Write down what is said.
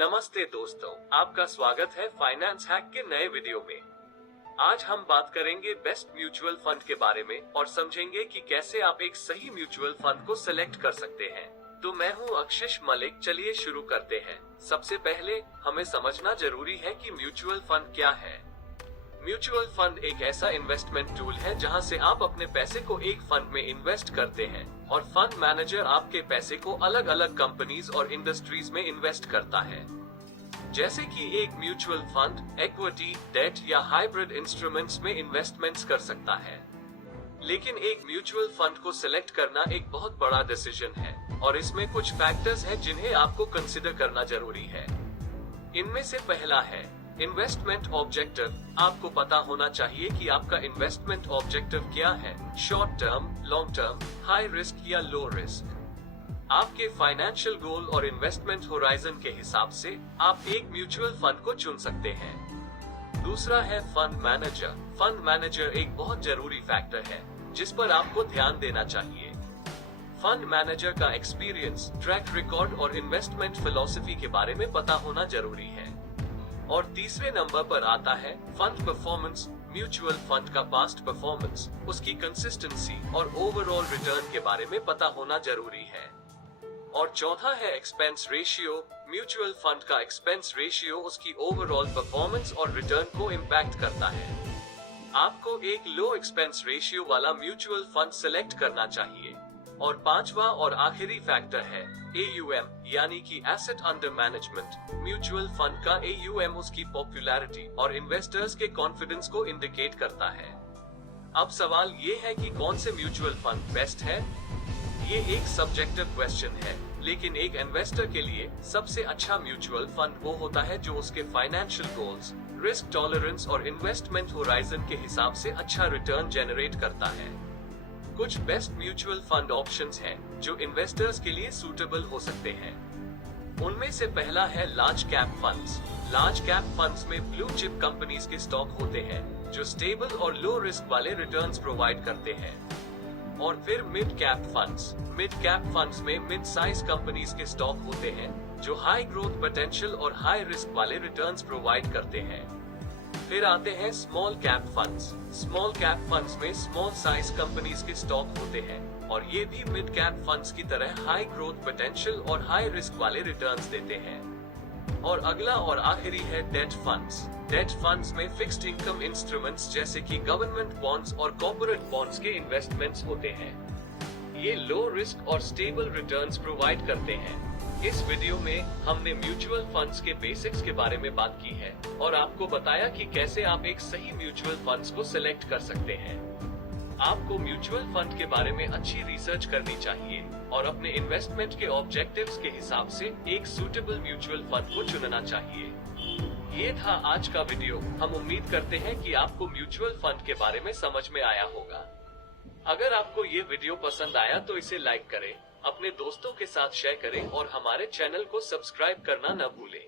नमस्ते दोस्तों, आपका स्वागत है फाइनेंस हैक के नए वीडियो में। आज हम बात करेंगे बेस्ट म्यूचुअल फंड के बारे में और समझेंगे कि कैसे आप एक सही म्यूचुअल फंड को सिलेक्ट कर सकते हैं। तो मैं हूं अक्षिश मलिक, चलिए शुरू करते हैं। सबसे पहले हमें समझना जरूरी है कि म्यूचुअल फंड क्या है। म्यूचुअल फंड एक ऐसा इन्वेस्टमेंट टूल है जहां से आप अपने पैसे को एक फंड में इन्वेस्ट करते हैं और फंड मैनेजर आपके पैसे को अलग अलग कंपनीज और इंडस्ट्रीज में इन्वेस्ट करता है। जैसे कि एक म्यूचुअल फंड इक्विटी, डेट या हाइब्रिड इंस्ट्रूमेंट्स में इन्वेस्टमेंट्स कर सकता है। लेकिन एक म्यूचुअल फंड को सिलेक्ट करना एक बहुत बड़ा डिसीजन है और इसमें कुछ फैक्टर्स हैं जिन्हें आपको कंसिडर करना जरूरी है। इनमें से पहला है इन्वेस्टमेंट ऑब्जेक्टिव। आपको पता होना चाहिए कि आपका इन्वेस्टमेंट ऑब्जेक्टिव क्या है, short term, long term, high risk या लो रिस्क। आपके फाइनेंशियल गोल और इन्वेस्टमेंट होराइजन के हिसाब से आप एक म्यूचुअल फंड को चुन सकते हैं। दूसरा है फंड मैनेजर। फंड मैनेजर एक बहुत जरूरी फैक्टर है जिस पर आपको ध्यान देना चाहिए। फंड मैनेजर का एक्सपीरियंस, ट्रैक रिकॉर्ड और इन्वेस्टमेंट फिलॉसफी के बारे में पता होना जरूरी है। और तीसरे नंबर पर आता है फंड परफॉर्मेंस। म्यूचुअल फंड का पास्ट परफॉर्मेंस, उसकी कंसिस्टेंसी और ओवरऑल रिटर्न के बारे में पता होना जरूरी है। और चौथा है एक्सपेंस रेशियो। म्यूचुअल फंड का एक्सपेंस रेशियो उसकी ओवरऑल परफॉर्मेंस और रिटर्न को इम्पैक्ट करता है। आपको एक लो एक्सपेंस रेशियो वाला म्यूचुअल फंड सिलेक्ट करना चाहिए। और पांचवा और आखिरी फैक्टर है AUM, यानी कि asset under management. Mutual fund का AUM उसकी पॉपुलैरिटी और इन्वेस्टर्स के कॉन्फिडेंस को इंडिकेट करता है। अब सवाल ये है कि कौन से म्यूचुअल फंड बेस्ट है। ये एक सब्जेक्टिव क्वेश्चन है, लेकिन एक इन्वेस्टर के लिए सबसे अच्छा म्यूचुअल फंड वो होता है जो उसके फाइनेंशियल गोल्स, रिस्क टॉलरेंस और इन्वेस्टमेंट होराइजन के हिसाब से अच्छा रिटर्न जनरेट करता है। कुछ बेस्ट म्यूचुअल फंड ऑप्शंस हैं जो इन्वेस्टर्स के लिए सूटेबल हो सकते हैं। उनमें से पहला है large cap funds. Large cap funds में ब्लू चिप कंपनीज के स्टॉक होते हैं जो स्टेबल और लो रिस्क वाले रिटर्न्स प्रोवाइड करते हैं। और फिर mid cap funds. Mid cap funds में मिड साइज कंपनीज के स्टॉक होते हैं जो हाई ग्रोथ पोटेंशियल और हाई रिस्क वाले रिटर्न्स प्रोवाइड करते हैं। फिर आते हैं small cap funds. Small cap funds में स्मॉल साइज कंपनीज के स्टॉक होते हैं और ये भी मिड कैप फंड्स की तरह हाई ग्रोथ पोटेंशियल और हाई रिस्क वाले रिटर्न्स देते हैं। और अगला और आखिरी है डेट फंड्स। डेट फंड्स में फिक्स्ड इनकम इंस्ट्रूमेंट्स जैसे कि गवर्नमेंट बॉन्ड्स और कॉर्पोरेट बॉन्ड्स के इन्वेस्टमेंट्स होते हैं। ये लो रिस्क और स्टेबल रिटर्न्स प्रोवाइड करते हैं। इस वीडियो में हमने म्यूचुअल फंड्स के बेसिक्स के बारे में बात की है और आपको बताया कि कैसे आप एक सही म्यूचुअल फंड्स को सिलेक्ट कर सकते हैं। आपको म्यूचुअल फंड के बारे में अच्छी रिसर्च करनी चाहिए और अपने इन्वेस्टमेंट के ऑब्जेक्टिव्स के हिसाब से एक सूटेबल म्यूचुअल फंड को चुनना चाहिए। ये था आज का वीडियो। हम उम्मीद करते हैं कि आपको म्यूचुअल फंड के बारे में समझ में आया होगा। अगर आपको ये वीडियो पसंद आया तो इसे लाइक करें, अपने दोस्तों के साथ शेयर करें और हमारे चैनल को सब्सक्राइब करना न भूलें।